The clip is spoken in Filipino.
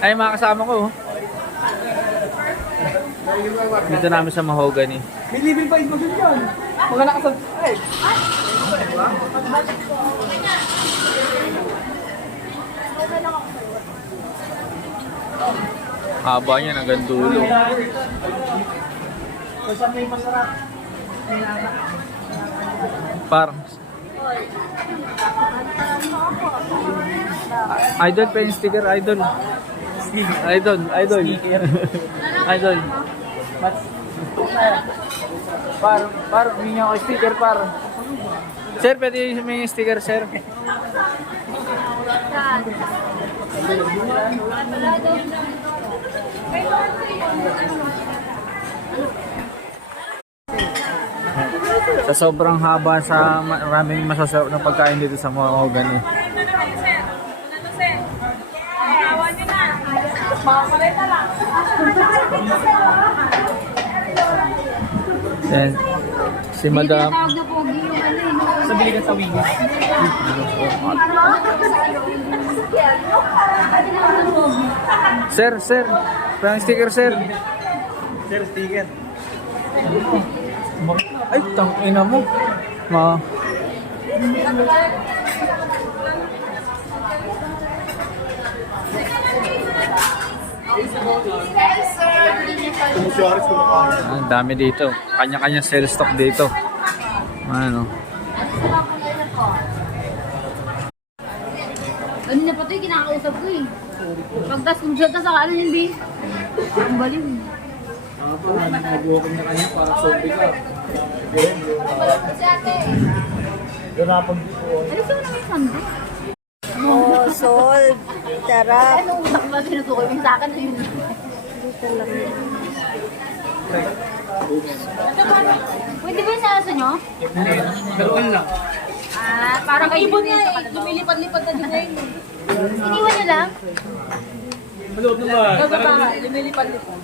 Ay, mga kasama ko. Dito namin sa Mahogany. May libre pa ito dyan. Mga nakasal. Ay! Haba niya hanggang dulo. Basta may masarap. Par. Idol pa yung sticker, idol. Idol. Idol. Par, humingi ako sticker, par. Sir, pwede yung humingi sticker, sir. Sa sobrang haba sa maraming masasarap na pagkain dito sa Mahogany. Yan. Si Madam. Sabili ka sa wingis. Sir. Parang sticker, sir. Sir, sticker. Ay, tangina mo. Ma. Ang dami dito. Kanya-kanya sell stock dito. Ano? Ano na pa ito yung kinakausap ko eh. Pagtas kung siya sa ano hindi. Ang baliw. Nag-walking na kanya para zombie ka. Ano siya naman sando? Oh, sold. Sarap. Anong utak ba sinusukoy mo sa akin na yun? Dito lang. Pwede ba yung nasa nyo? Meron lang. Ah, parang kayo ibon nga eh. Lumilipad-lipad na din ngayon. Iniwan nyo lang? Malot naman. Lumilipad-lipad.